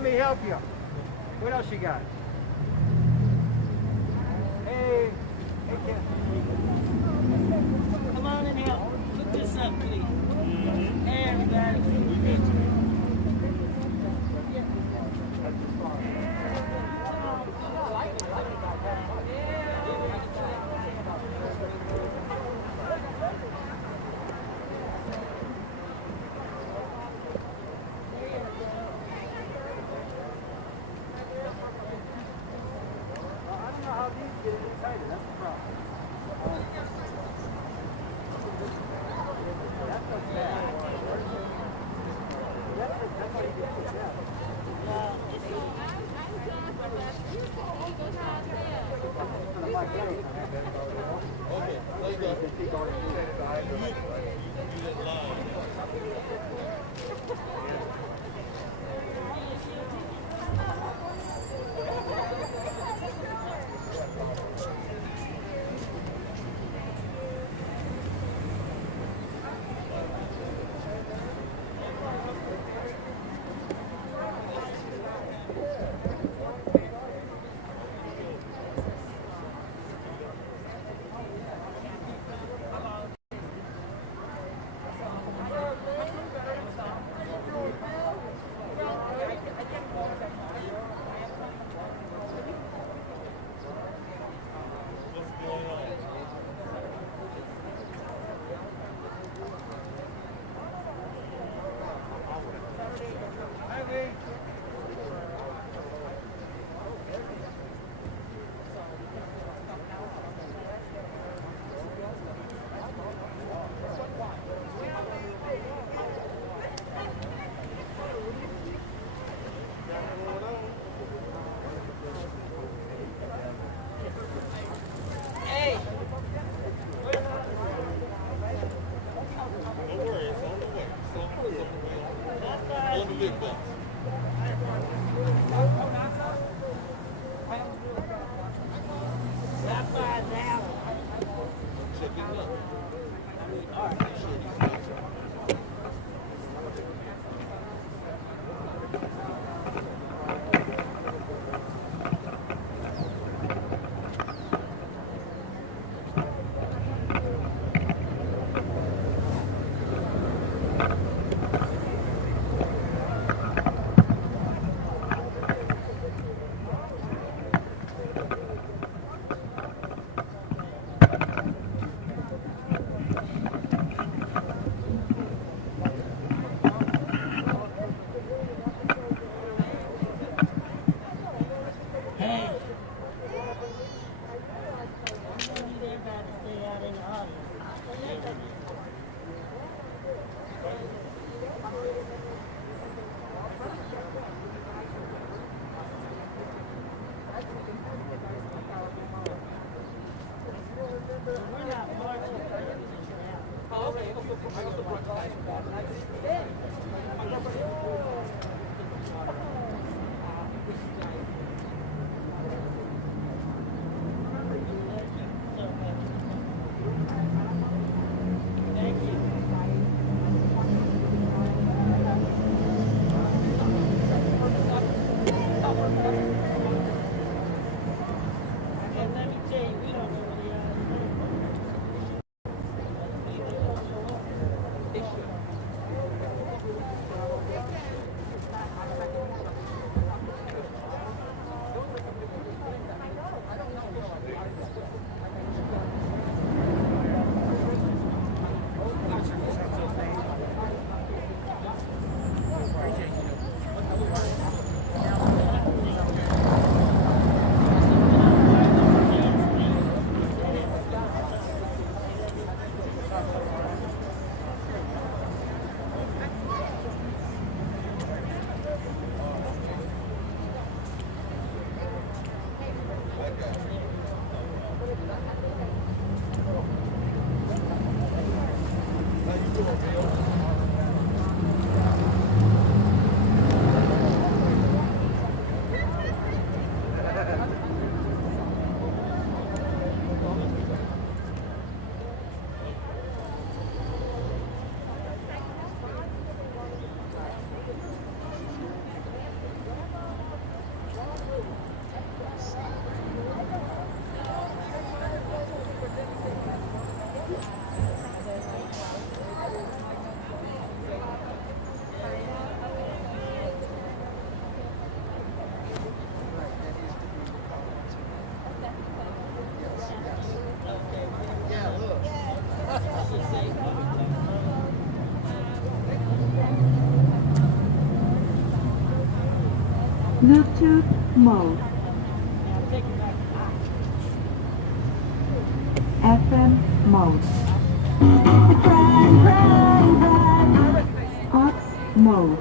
let me help you. What else you got? Hey, Ken. Come on and help. Look this up, please. Hey, everybody. Bluetooth mode. FM mode. Aux mode.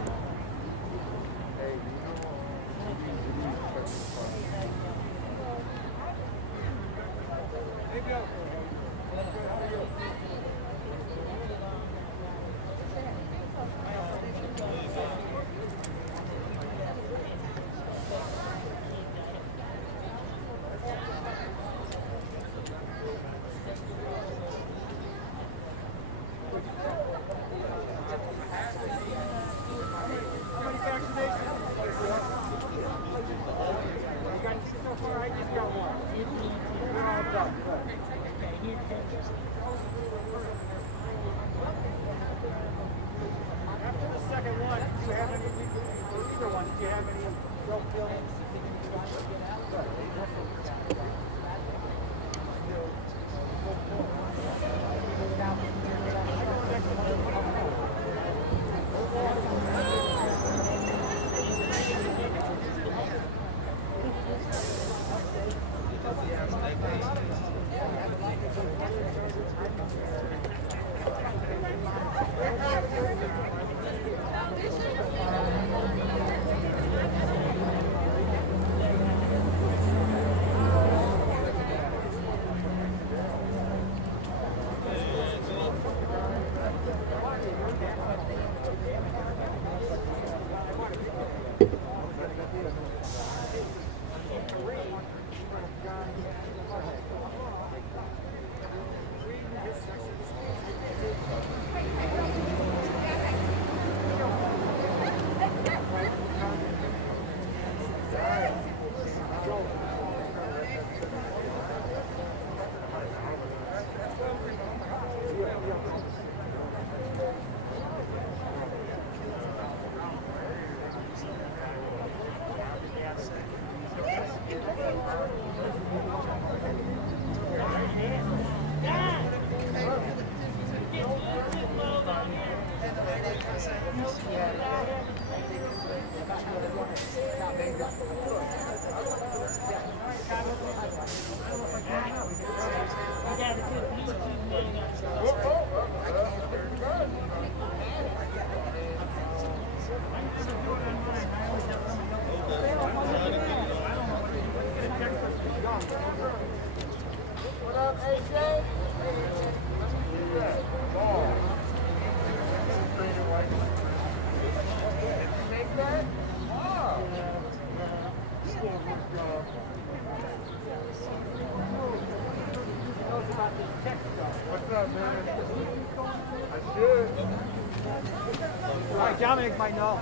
Dominic might know.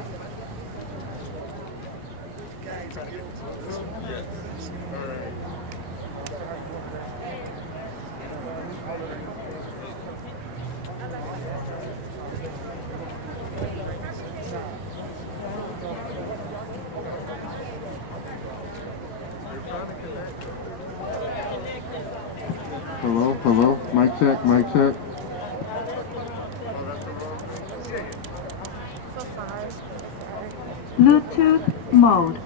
Hello, mic check. Bluetooth mode.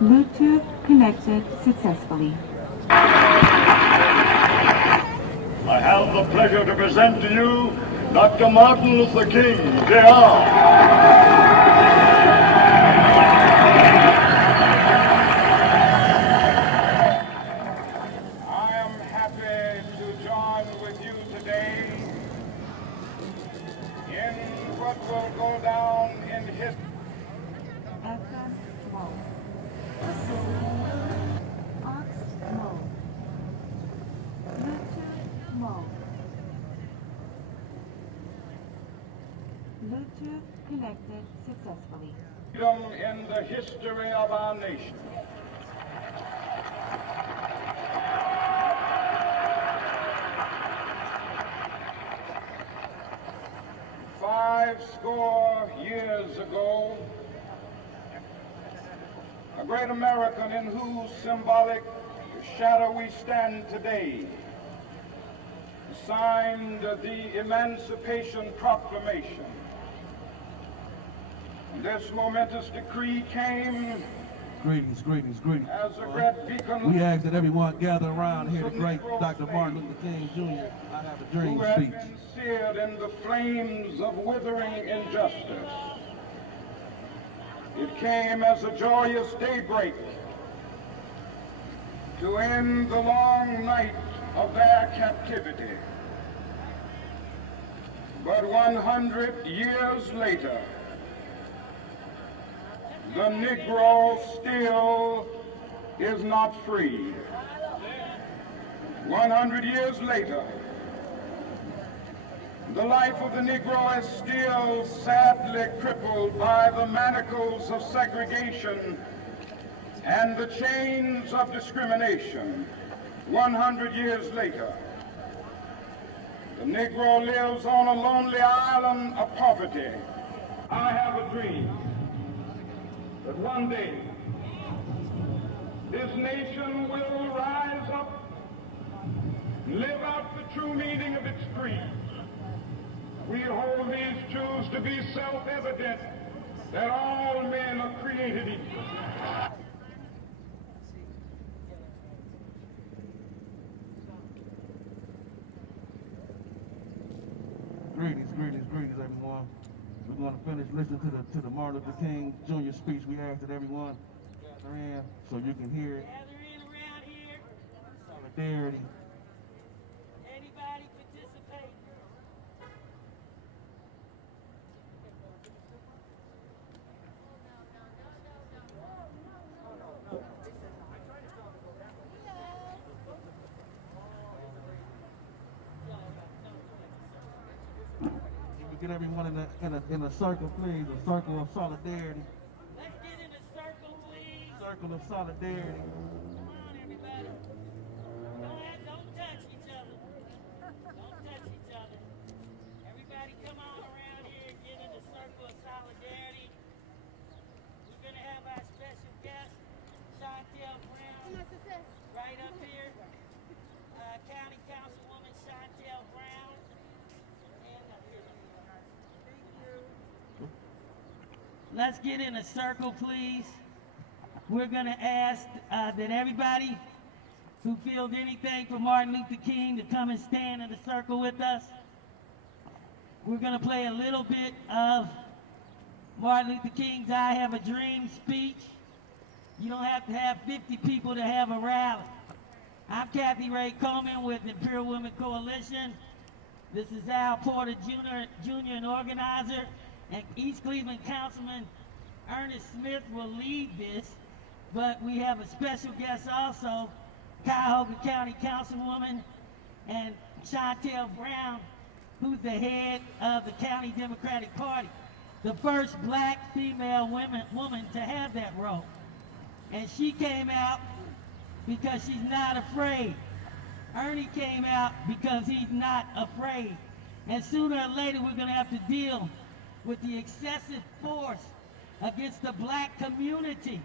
Bluetooth connected successfully. I have the pleasure to present to you Dr. Martin Luther King, Jr. FM mode. Aux mode. Bluetooth mode. Bluetooth connected successfully. In the history of our nation. Five score years ago, great American in whose symbolic shadow we stand today, signed the Emancipation Proclamation. This momentous decree came Greetings. as a great beacon. We ask that everyone gather around here the great Dr. Martin Luther King Jr. I Have a Dream who had speech. been seared in the flames of withering injustice. It came as a joyous daybreak to end the long night of their captivity. But 100 years later, the Negro still is not free. 100 years later, the life of the Negro is still sadly crippled by the manacles of segregation and the chains of discrimination. 100 years later, the Negro lives on a lonely island of poverty. I have a dream that one day this nation will rise up and live out the true meaning of its creed. We hold these truths to be self-evident, that all men are created equal. Greetings, everyone. We're going to finish listening to the Martin Luther King Jr. speech. We ask that everyone gather in so you can hear it. Gather in around here. Solidarity. Anybody participate? Get everyone in a circle, please. A circle of solidarity. Let's get in a circle, please. Circle of solidarity. Come on, everybody. Don't touch each other. Don't touch each other. Everybody come on around here and get in a circle of solidarity. We're going to have our special guest, Chantel Brown, right up here. County Councilwoman Chantel Brown. And up here. Let's get in a circle, please. We're going to ask that everybody who feels anything for Martin Luther King to come and stand in a circle with us. We're going to play a little bit of Martin Luther King's I Have a Dream speech. You don't have to have 50 people to have a rally. I'm Kathy Ray Coleman with Imperial Women Coalition. This is Alfred Porter Jr., an organizer, and East Cleveland Councilman Ernest Smith will lead this, but we have a special guest also, Cuyahoga County Councilwoman and Chantel Brown, who's the head of the County Democratic Party, the first black female woman to have that role. And she came out because she's not afraid. Ernie came out because he's not afraid. And sooner or later, we're going to have to deal with the excessive force against the black community.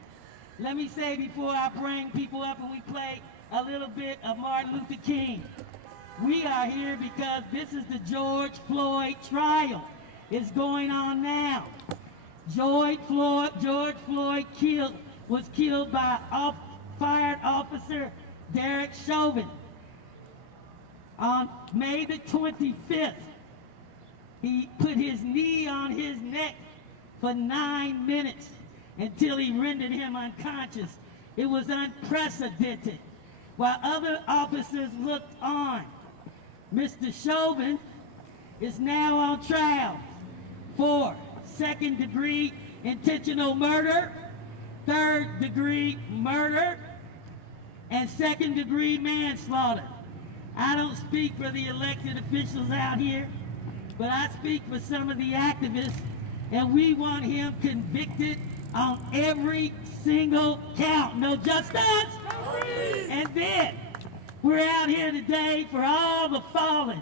Let me say before I bring people up and we play a little bit of Martin Luther King, we are here because this is the George Floyd trial. It's going on now. George Floyd was killed by fired officer Derek Chauvin. On May the 25th, he put his knee on his neck for 9 minutes until he rendered him unconscious. It was unprecedented. While other officers looked on, Mr. Chauvin is now on trial for second-degree intentional murder, third-degree murder, and second-degree manslaughter. I don't speak for the elected officials out here, but I speak for some of the activists, and we want him convicted on every single count. No justice? And then, we're out here today for all the fallen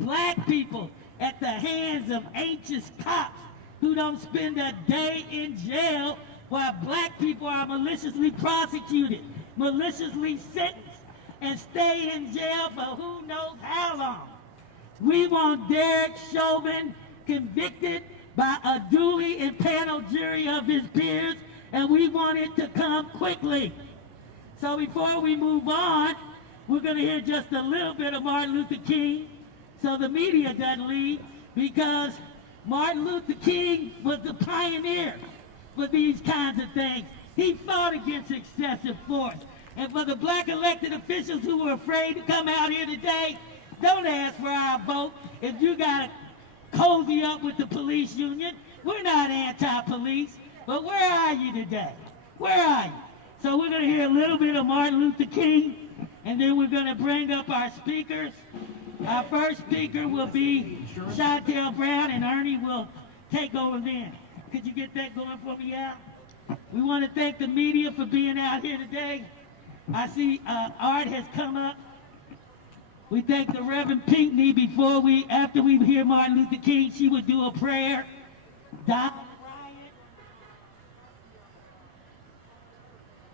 black people at the hands of anxious cops who don't spend a day in jail while black people are maliciously prosecuted, maliciously sentenced, and stay in jail for who knows how long. We want Derek Chauvin convicted by a duly impaneled jury of his peers, and we want it to come quickly. So before we move on, we're going to hear just a little bit of Martin Luther King so the media doesn't leave, because Martin Luther King was the pioneer for these kinds of things. He fought against excessive force. And for the black elected officials who were afraid to come out here today, don't ask for our vote. If you got to cozy up with the police union, we're not anti-police, but where are you today? Where are you? So we're going to hear a little bit of Martin Luther King, and then we're going to bring up our speakers. Our first speaker will be Chantel Brown, and Ernie will take over then. Could you get that going for me, Al? We want to thank the media for being out here today. I see Art has come up. We thank the Reverend Pinckney after we hear Martin Luther King, she would do a prayer.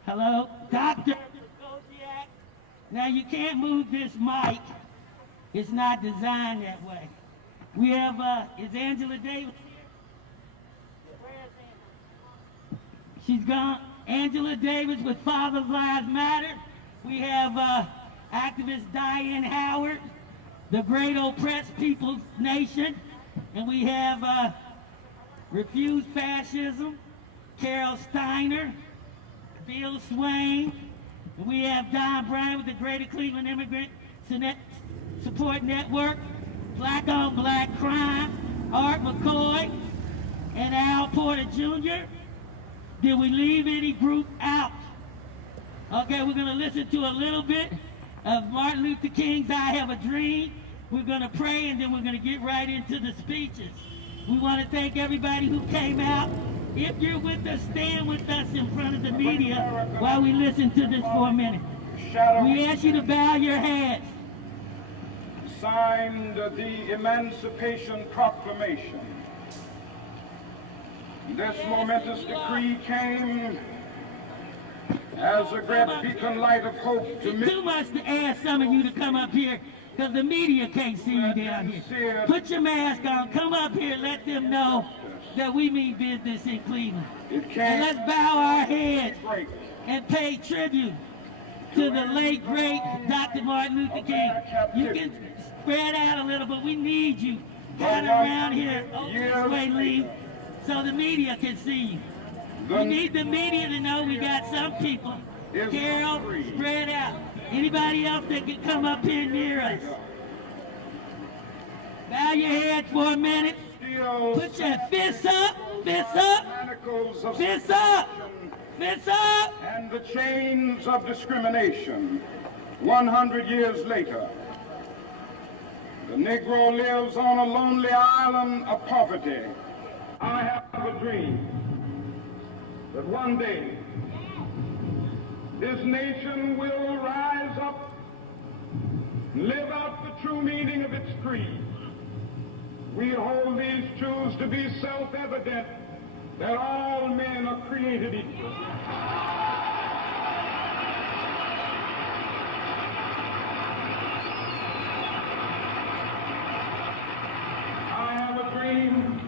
Hello, Dr. Now you can't move this mic. It's not designed that way. We have, is Angela Davis here? Where's Angela? She's gone. Angela Davis with Father's Lives Matter. We have activist Diane Howard, the Great Oppressed People's Nation. And we have Refuse Fascism, Carol Steiner, Bill Swain. And we have Don Bryan with the Greater Cleveland Immigrant Support Network, Black on Black Crime, Art McCoy, and Al Porter Jr. Did we leave any group out? Okay, we're going to listen to a little bit of Martin Luther King's I Have a Dream. We're going to pray, and then we're going to get right into the speeches. We want to thank everybody who came out. If you're with us, stand with us in front of the media while we listen to this for a minute. We ask you to bow your heads. Signed the Emancipation Proclamation. This momentous decree came as a great beacon light of hope to It's too much to ask some of you to come up here because the media can't see you down here. Put your mask on, come up here, let them know that we mean business in Cleveland. And let's bow our heads and pay tribute to the late, great Dr. Martin Luther King. You can spread out a little, but we need you kind of around here, over this way, Lee, so the media can see you. We need the media to know we got some people. Carol, spread out. Anybody else that can come up here near us? Bow your head for a minute. Put your fists up, fists up, fists up, fists up. And the chains of discrimination. 100 years later, the Negro lives on a lonely island of poverty. I have a dream that one day this nation will rise up and live out the true meaning of its creed. We hold these truths to be self-evident, that all men are created equal. I have a dream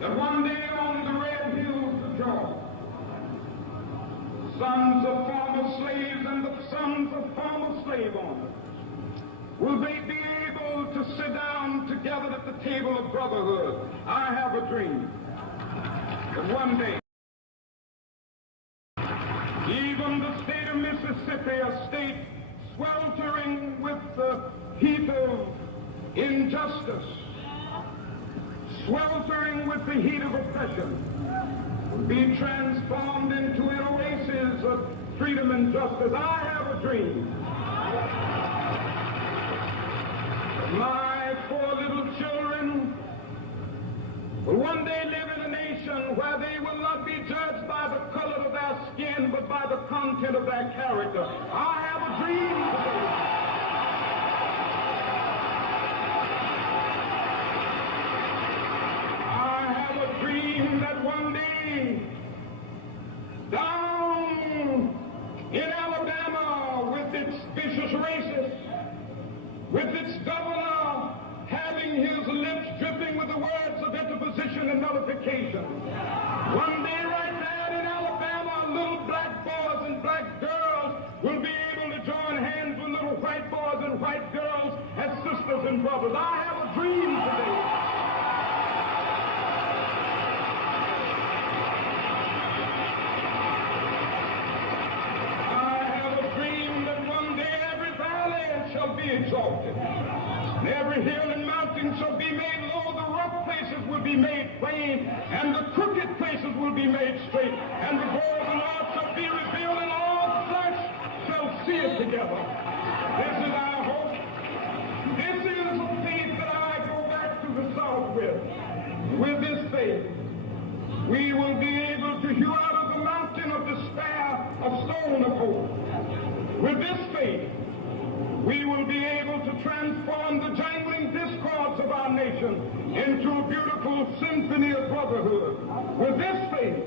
that one day on the red hills of Georgia, sons of former slaves and the sons of former slave owners will they be able to sit down together at the table of brotherhood. I have a dream that one day even the state of Mississippi, a state sweltering with the heat of injustice, sweltering with the heat of oppression, will be transformed into an oasis of freedom and justice. I have a dream. My four little children will one day live in a nation where they will not be judged by the color of their skin, but by the content of their character. I have a dream today. I have a dream that one day day down in Alabama with its vicious racists, with its governor having his lips dripping with the words of interposition and nullification. One day right there in Alabama, little black boys and black girls will be able to join hands with little white boys and white girls as sisters and brothers. I have a dream today. Shall be exalted. And every hill and mountain shall be made low, the rough places will be made plain, and the crooked places will be made straight, and the glory of the Lord shall be revealed, and all flesh shall see it together. This is our hope. This is the faith that I go back to the South with. With this faith, we will be able to hew out of the mountain of despair a stone of hope. With this faith, we will be able to transform the jangling discords of our nation into a beautiful symphony of brotherhood. With this faith,